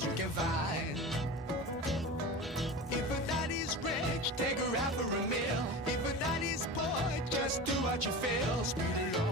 that you can find. If a daddy's rich, take her out for a meal. If a daddy's poor, just do what you feel. Speed along.